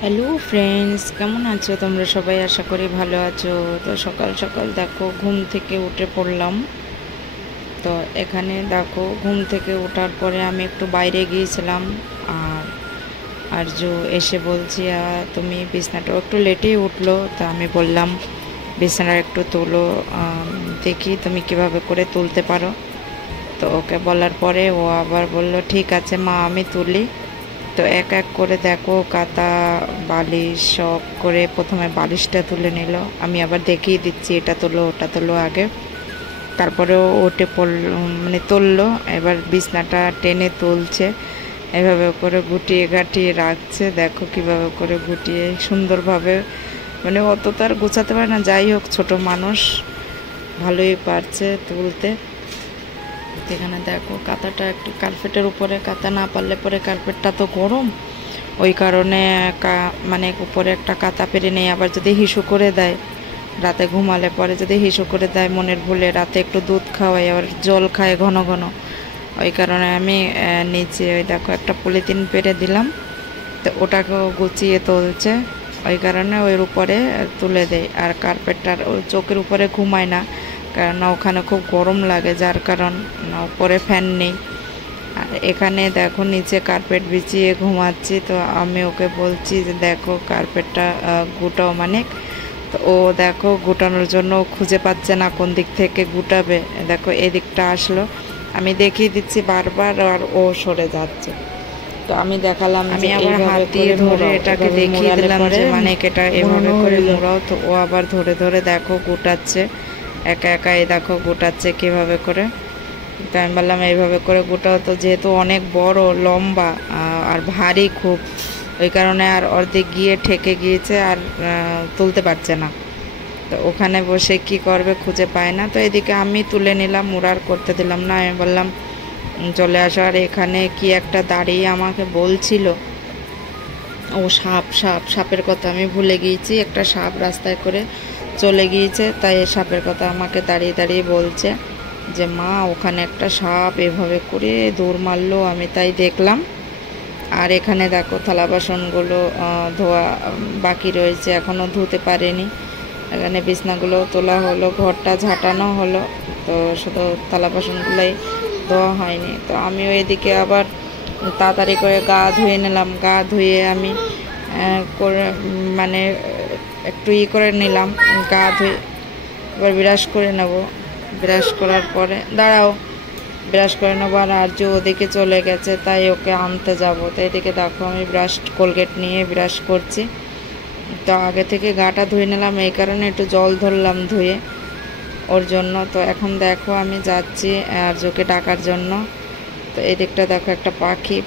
Hello friends, কেমন আছো তোমরা সবাই? আশা করি ভালো আছো। তো সকাল সকাল দেখো ঘুম থেকে উঠে পড়লাম। তো এখানে দেখো ঘুম থেকে ওঠার পরে আমি একটু বাইরে গিয়েছিলাম। আর আর্য এসে বলছি তুমি বিছনাটাও একটু লেটেই উঠলো। তা আমি বললাম বিছানাটা একটু তোলো, দেখি তুমি কিভাবে করে তুলতে পারো। তো ওকে বলার পরে ও আবার বলল ঠিক আছে মা, আমি তুলি। তো এক এক করে দেখো কাঁথা বালিশ সব করে প্রথমে বালিশটা তুলে নিল। আমি আবার দেখিয়ে দিচ্ছি এটা তোলো ওটা তোলো আগে। তারপরেও ওটে পড়ল, মানে তুললো। এবার বিছনাটা টেনে তুলছে, এভাবে করে গুটিয়ে গাটিয়ে রাখছে। দেখো কিভাবে করে গুটিয়ে সুন্দরভাবে, মানে অত তার গোছাতে পারে না, যাই হোক ছোট মানুষ ভালোই পারছে তুলতে। এখানে দেখো কাঁথাটা একটু কার্পেটের উপরে, কাঁথা না পারলে পরে কার্পেটটা তো গরম, ওই কারণে মানে উপরে একটা কাঁথা পেরে নেই। আবার যদি হিসু করে দেয় রাতে ঘুমালে পরে, যদি হিসু করে দেয় মনের ভুলে, রাতে একটু দুধ খাওয়াই আবার জল খায় ঘন ঘন, ওই কারণে আমি নিচে ওই দেখো একটা পলিথিন পেরে দিলাম। তো ওটাকেও গুছিয়ে তুলছে, ওই কারণে ওর উপরে তুলে দেয়। আর কার্পেটটার ওই চোখের উপরে ঘুমায় না, কারণ ওখানে খুব গরম লাগে, যার কারণ উপরে ফ্যান নেই। আর এখানে দেখো নিচে কার্পেট বিছিয়ে ঘুমাচ্ছি। তো আমি ওকে বলছি যে দেখো কার্পেটটা গুটাও, মানে তো ও দেখো গুটানোর জন্য খুঁজে পাচ্ছে না কোন দিক থেকে গুটাবে। দেখো এদিকটা আসলো, আমি দেখিয়ে দিচ্ছি বারবার, আর ও সরে যাচ্ছে। তো আমি দেখালাম, আমি আবার হাত দিয়ে ধরে এটাকে দেখিয়ে দিলাম যে মানে এটা এভাবে করে মোড়াও। তো ও আবার ধরে ধরে দেখো গুটাচ্ছে, একা একা এই দেখো গুটাচ্ছে কিভাবে করে। তো আমি বললাম এইভাবে করে গোটাও। তো যেহেতু অনেক বড় লম্বা আর ভারী খুব, ওই কারণে আর অর্ধেক গিয়ে ঠেকে গিয়েছে, আর তুলতে পারছে না। তো ওখানে বসে কি করবে খুঁজে পায় না। তো এদিকে আমি তুলে নিলাম, মুড়ার করতে দিলাম না। আমি বললাম চলে আসো। আর এখানে কি একটা দাঁড়িয়ে আমাকে বলছিল, ও সাপের কথা আমি ভুলে গিয়েছি। একটা সাপ রাস্তায় করে চলে গিয়েছে, তাই সাপের কথা আমাকে দাঁড়িয়ে দাঁড়িয়ে বলছে যে মা ওখানে একটা সাপ এভাবে করে দৌড় মারলো, আমি তাই দেখলাম। আর এখানে দেখো থালা বাসনগুলো ধোয়া বাকি রয়েছে, এখনও ধুতে পারেনি। এখানে বিছনাগুলো তোলা হলো, ঘরটা ঝাঁটানো হলো, তো শুধু থালা বাসনগুলোই ধোয়া হয়নি। তো আমিও এদিকে আবার তাড়াতাড়ি করে গা ধুয়ে নিলাম। গা ধুয়ে আমি করে মানে একটু করে নিলাম, গা ধুয়ে এবার ব্রাশ করে নেব। ব্রাশ করার পরে দাঁড়াও, ব্রাশ করে নেবো। আর আর্য ওদিকে চলে গেছে, তাই ওকে আনতে যাব। তো এদিকে দেখো আমি ব্রাশ কোলগেট নিয়ে ব্রাশ করছি। তো আগে থেকে গাটা ধুয়ে নিলাম, এই কারণে একটু জল ধরলাম ধুয়ে ওর জন্য। তো এখন দেখো আমি যাচ্ছি আর্যকে ডাকার জন্য। তো এই দিকটা দেখো একটা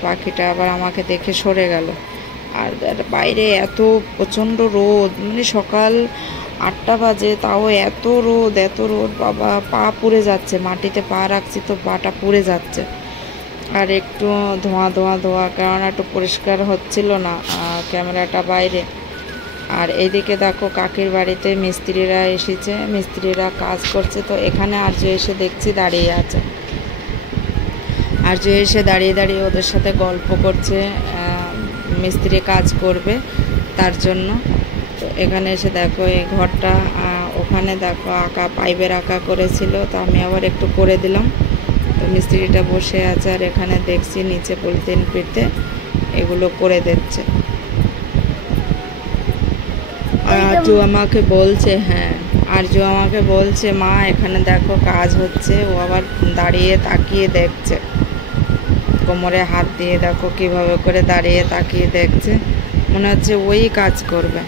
পাখিটা আবার আমাকে দেখে সরে গেল। আর বাইরে এত প্রচণ্ড রোদ, মানে সকাল 8টা বাজে, তাও এত রোদ এত রোদ, বাবা পা পুড়ে যাচ্ছে, মাটিতে পা রাখছি তো পাটা পুড়ে যাচ্ছে। আর একটু ধোঁয়া ধোঁয়া ধোঁয়া, কারণ একটু পরিষ্কার হচ্ছিল না ক্যামেরাটা বাইরে। আর এইদিকে দেখো কাকির বাড়িতে মিস্ত্রিরা এসেছে, মিস্ত্রিরা কাজ করছে। তো এখানে আর্য এসে দেখছি দাঁড়িয়ে আছে। আর্য এসে দাঁড়িয়ে দাঁড়িয়ে ওদের সাথে গল্প করছে, মিস্ত্রি কাজ করবে তার জন্য। তো এখানে এসে দেখো এই ঘরটা, ওখানে দেখো আঁকা পাইপের আঁকা করেছিল, তো আমি আবার একটু করে দিলাম। তো মিস্ত্রিটা বসে আছে, আর এখানে দেখছি নিচে পলিথিন পেতে এগুলো করে দিচ্ছে। আর আরজু আমাকে বলছে, হ্যাঁ আরজু আমাকে বলছে মা এখানে দেখো কাজ হচ্ছে। ও আবার দাঁড়িয়ে তাকিয়ে দেখছে, কোমরে হাত দিয়ে দেখো কিভাবে করে দাঁড়িয়ে তাকিয়ে দেখছে, মনে হচ্ছে ওই কাজ করবে।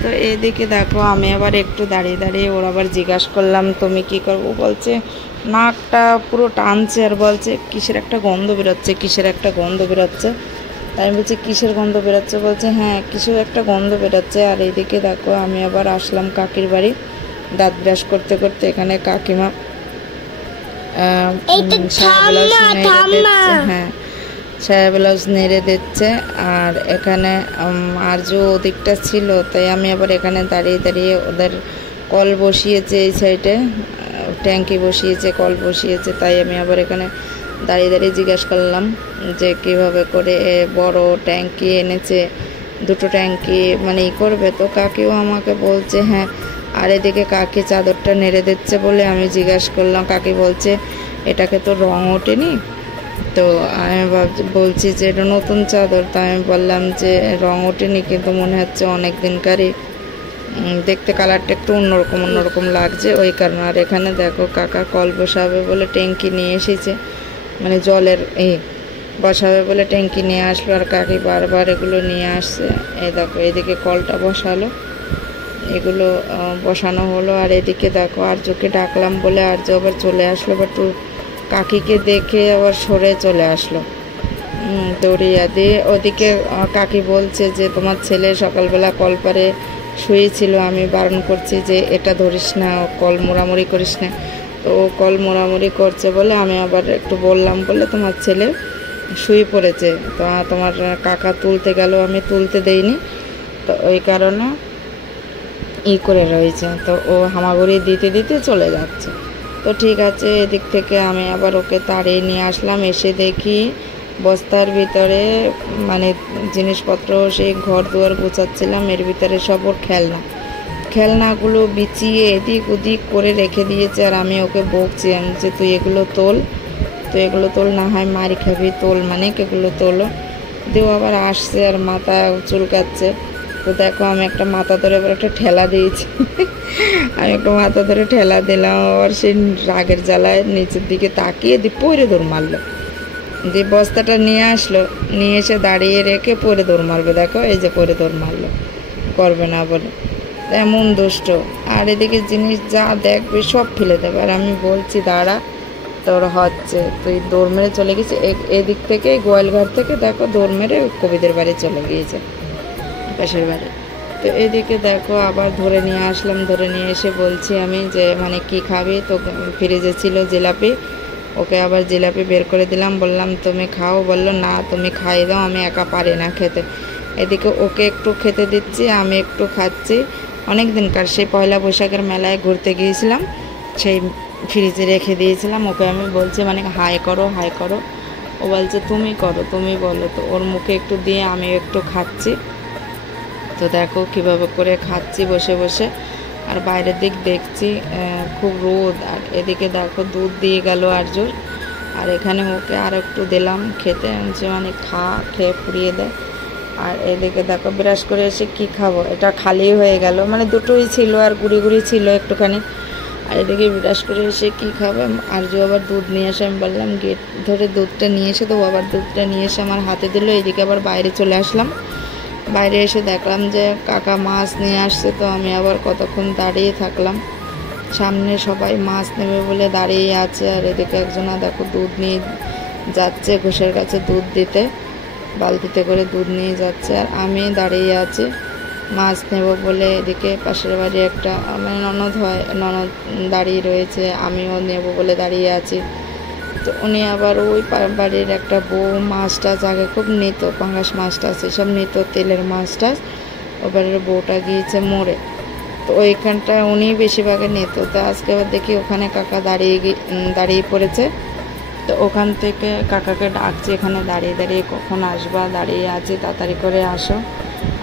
তো এইদিকে দেখো আমি আবার একটু দাঁড়িয়ে দাঁড়িয়ে ওর আবার জিজ্ঞাসা করলাম তুমি কি করবো। বলছে নাকটা পুরো টানছে, আর বলছে কিসের একটা গন্ধ বেরোচ্ছে, কিসের একটা গন্ধ বেরোচ্ছে। তাই আমি বলছি কিসের গন্ধ বেরোচ্ছে? বলছে হ্যাঁ কিসের একটা গন্ধ বেরোচ্ছে। আর এইদিকে দেখো আমি আবার আসলাম কাকির বাড়ি দাঁত ব্রাশ করতে করতে। এখানে কাকিমা হ্যাঁ সায়া ব্লাউজ নেড়ে দিচ্ছে। আর এখানে আরজু ওদিকটা ছিল, তাই আমি আবার এখানে দাঁড়িয়ে দাঁড়িয়ে ওদের কল বসিয়েছে, এই সাইডে ট্যাঙ্কি বসিয়েছে, কল বসিয়েছে, তাই আমি আবার এখানে দাঁড়িয়ে দাঁড়িয়ে জিজ্ঞাসা করলাম যে কীভাবে করে বড় ট্যাঙ্কি এনেছে, দুটো ট্যাঙ্কি মানে করবে। তো কাকিও আমাকে বলছে হ্যাঁ, আর এদিকে কাকি চাদরটা নেড়ে দিচ্ছে বলে আমি জিজ্ঞাসা করলাম, কাকি বলছে এটাকে তো রং ওঠেনি। তো আমি বলছি যে এটা নতুন চাদর। তো আমি বললাম যে রং ওঠেনি, কিন্তু মনে হচ্ছে অনেক দিনকারই, দেখতে কালারটা একটু অন্যরকম লাগছে ওই কারণে। আর এখানে দেখো কাকা কল বসাবে বলে ট্যাঙ্কি নিয়ে এসেছে, মানে জলের বসাবে বলে ট্যাঙ্কি নিয়ে আসলো, আর কাকি বারবার এগুলো নিয়ে আসছে। এই দেখো এদিকে কলটা বসালো, এগুলো বসানো হলো। আর এদিকে দেখো আর্যকে ডাকলাম বলে আর্য আবার চলে আসলো, বাট কাকিকে দেখে আবার সরে চলে আসলো দৌড়িয়া দিয়ে। ওদিকে কাকি বলছে যে তোমার ছেলে সকালবেলা কলপারে শুয়েছিল, আমি বারণ করছি যে এটা ধরিস না, কল মোড়ামুড়ি করিস না। তো ও কল মোড়ামুড়ি করছে বলে আমি আবার একটু বললাম বলে তোমার ছেলে শুয়ে পড়েছে, তো তোমার কাকা তুলতে গেল, আমি তুলতে দেইনি, তো ওই কারণে করে রয়েছে। তো ও হামাগুড়ি দিতে দিতে চলে যাচ্ছে। তো ঠিক আছে, এদিক থেকে আমি আবার ওকে তাড়িয়ে নিয়ে আসলাম। এসে দেখি বস্তার ভিতরে মানে জিনিসপত্র, সেই ঘর দুয়ার গোছাচ্ছিলাম, এর ভিতরে সব ওর খেলনাগুলো বিছিয়ে এদিক ওদিক করে রেখে দিয়েছে। আর আমি ওকে বকছি, আমি যে তুই এগুলো তোল, না হয় মারি খাবি, তোল মানে এগুলো তোলো। দিয়েও আবার আসছে আর মাথা চুলকাচ্ছে। তো দেখো আমি একটা মাথা ধরে এবার একটা ঠেলা দিয়েছি আমি একটা মাথা ধরে ঠেলা দিলাম, আবার সেই রাগের জ্বালায় নিচের দিকে তাকিয়ে দিয়ে পরে দৌড় মারলো। দিয়ে বস্তাটা নিয়ে আসলো, নিয়ে এসে দাঁড়িয়ে রেখে পরে দৌড় মারবে। দেখো এই যে পরে দৌড় মারলো, করবে না বলে, এমন দুষ্ট। আর এদিকে জিনিস যা দেখবে সব ফেলে দেবে। আর আমি বলছি দাঁড়া, তোর হচ্ছে, তুই দৌড় মেরে চলে গেছি এদিক থেকে, গোয়ালঘাট থেকে দেখো দৌড় মেরে কবিদের বাড়ি চলে গিয়েছে, পাশের বাড়ি। তো এদিকে দেখো আবার ধরে নিয়ে আসলাম, ধরে নিয়ে এসে বলছি আমি যে মানে কি খাবি, তো ফ্রিজে ছিল জিলাপি, ওকে আবার জিলাপি বের করে দিলাম, বললাম তুমি খাও, বললো না তুমি খাইয়ে দাও, আমি একা পারি না খেতে। এদিকে ওকে একটু খেতে দিচ্ছি, আমি একটু খাচ্ছি। অনেক দিনকার সেই পয়লা বৈশাখের মেলায় ঘুরতে গিয়েছিলাম, সেই ফ্রিজে রেখে দিয়েছিলাম। ওকে আমি বলছি মানে হাই করো, ও বলছে তুমি করো, তুমি বলো। তো ওর মুখে একটু দিয়ে আমি একটু খাচ্ছি। তো দেখো কিভাবে করে খাচ্ছি বসে বসে, আর বাইরের দিক দেখছি খুব রোদ। আর এদিকে দেখো দুধ দিয়ে গেল আর্যর, আর এখানে ওকে আর একটু দিলাম খেতে, যে মানে খেয়ে ফুরিয়ে দেয়। আর এদিকে দেখো ব্রাশ করে এসে কি খাবো, এটা খালি হয়ে গেল, মানে দুটোই ছিল আর গুড়ি ছিল একটুখানি। আর এদিকে ব্রাশ করে এসে কি খাবে, আর্য আবার দুধ নিয়ে এসে, আমি বললাম গেট ধরে দুধটা নিয়ে এসে, তো আবার দুধটা নিয়ে এসে আমার হাতে দিল। এদিকে আবার বাইরে চলে আসলাম, বাইরে এসে দেখলাম যে কাকা মাছ নিয়ে আসছে। তো আমি আবার কতক্ষণ দাঁড়িয়ে থাকলাম, সামনে সবাই মাছ নেবে বলে দাঁড়িয়ে আছে। আর এদিকে একজনা দেখো দুধ নিয়ে যাচ্ছে ঘোষের কাছে দুধ দিতে, বালতিতে করে দুধ নিয়ে যাচ্ছে, আর আমি দাঁড়িয়ে আছি মাছ নেব বলে। এদিকে পাশের বাড়ি একটা মানে ননদ দাঁড়িয়ে রয়েছে, আমিও নেব বলে দাঁড়িয়ে আছি। তো উনি আবার ওই বাড়ির একটা বউ মাছ টাছ আগে খুব নিত, পাঙ্গাস মাছ টাছ এসব নিত, তেলের মাছ টাছ। ওই বাড়ির বউটা গিয়েছে মরে, তো ওইখানটায় উনি বেশিরভাগে নিত। তো আজকে আবার দেখি ওখানে কাকা দাঁড়িয়ে পড়েছে। তো ওখান থেকে কাকাকে ডাকছি, এখানে দাঁড়িয়ে কখন আসবা, দাঁড়িয়ে আছি, তাড়াতাড়ি করে আসো।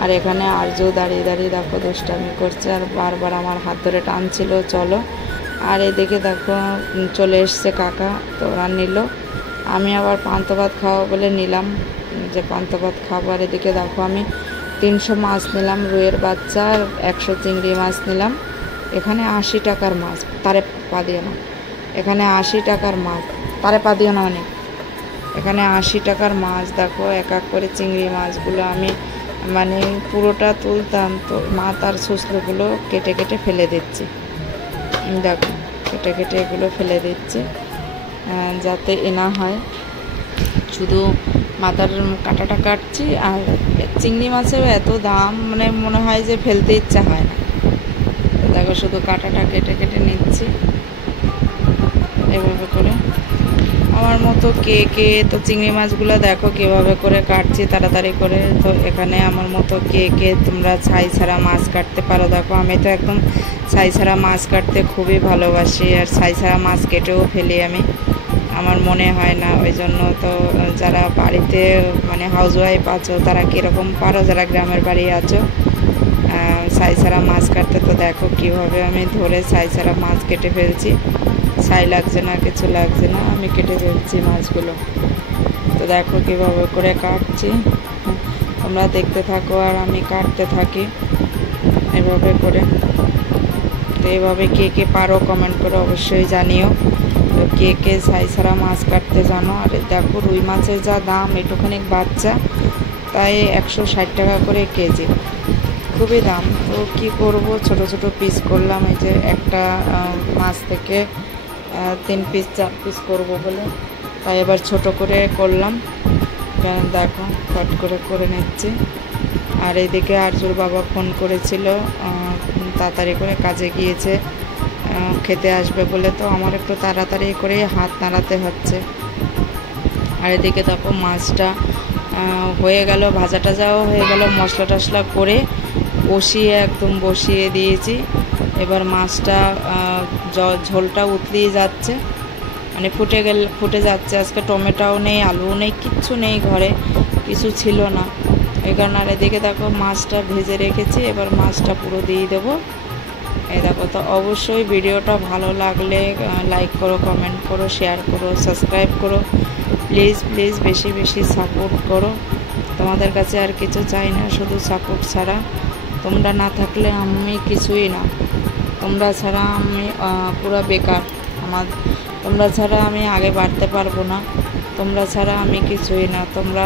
আর এখানে আর্য দাঁড়িয়ে দেখো দুষ্টামি করছে, আর বারবার আমার হাত ধরে টানছিল চলো। আর এদিকে দেখো চলে এসছে কাকা, তো ওরা নিল। আমি আবার পান্তা ভাত খাওয়া বলে নিলাম, যে পান্তা ভাত খাবো। আর এদিকে দেখো আমি 300 মাছ নিলাম, রুইয়ের বাচ্চা, আর 100 চিংড়ি মাছ নিলাম। এখানে 80 টাকার মাছ, তারে পা দিও না, এখানে 80 টাকার মাছ, তারে পা দিও না, মানে এখানে 80 টাকার মাছ। দেখো এক এক করে চিংড়ি মাছগুলো আমি মানে পুরোটা তুলতাম, তো মাথার সুসলুগুলো কেটে ফেলে দিচ্ছি। দেখো কেটে এগুলো ফেলে দিচ্ছি, যাতে না হয়, শুধু মাথার কাটাটা কাটছি। আর চিংড়ি মাছের এত দাম, মানে মনে হয় যে ফেলতে ইচ্ছা হয় না। তো দেখো শুধু কাটাটা কেটে নিচ্ছি এভাবে করে। আমার মতো কে তো চিংড়ি মাছগুলো দেখো কীভাবে করে কাটছি তাড়াতাড়ি করে। তো এখানে আমার মতো কে তোমরা ছাই ছাড়া মাছ কাটতে পারো। দেখো আমি তো একদম ছাই ছাড়া মাছ কাটতে খুবই ভালোবাসি, আর ছাই ছাড়া মাছ কেটেও ফেলি আমি। আমার মনে হয় না। ওই জন্য তো যারা বাড়িতে মানে হাউসওয়াইফ আছো তারা কীরকম পারো, যারা গ্রামের বাড়ি আছো ছাই ছাড়া মাছ কাটতে, তো দেখো কীভাবে আমি ধরে ছাই ছাড়া মাছ কেটে ফেলছি। ছাই লাগছে না, কিছু লাগছে না, আমি কেটে ফেলছি মাছগুলো। তো দেখো কীভাবে করে কাটছি, তোমরা দেখতে থাকো আর আমি কাটতে থাকি এভাবে করে। তো এভাবে কে কে পারো কমেন্ট করে অবশ্যই জানিও। তো কে কে ছাই ছাড়া মাছ কাটতে জানো। আর দেখো রুই মাছের যা দাম, একটুখানি বাচ্চা তাই 160 টাকা করে কেজি, খুবই দাম। তো কী করবো, ছোট ছোট পিস করলাম। এই যে একটা মাছ থেকে 3 পিস 4 পিস করবো বলে, তাই এবার ছোট করে করলাম। দেখো কাট করে করে নিচ্ছি। আর এদিকে আরজুর বাবা ফোন করেছিল, তাড়াতাড়ি করে কাজে গিয়েছে, খেতে আসবে বলে। তো আমার একটু তাড়াতাড়ি করে হাত নাড়াতে হচ্ছে। আর এদিকে দেখো মাছটা হয়ে গেল, ভাজা টাজাও হয়ে গেল, মশলা টশলা করে কষিয়ে একদম বসিয়ে দিয়েছি। এবার মাছটা ঝোলটা উতলিয়ে যাচ্ছে, মানে ফুটে যাচ্ছে। আজকে টমেটোও নেই, আলুও নেই, কিচ্ছু নেই ঘরে, কিছু ছিল না এই কারণে। আর এদিকে দেখো মাছটা ভেজে রেখেছি, এবার মাছটা পুরো দিয়ে দেবো। এই দেখো। তো অবশ্যই ভিডিওটা ভালো লাগলে লাইক করো, কমেন্ট করো, শেয়ার করো, সাবস্ক্রাইব করো, প্লিজ প্লিজ বেশি বেশি সাপোর্ট করো। তোমাদের কাছে আর কিছু চাই না, শুধু সাপোর্ট ছাড়া। তোমরা না থাকলে আমি কিছুই না, তোমরা ছাড়া আমি পুরো বেকার। তোমরা ছাড়া আমি আগে বাড়তে পারবো না, তোমরা ছাড়া আমি কিছুই না। তোমরা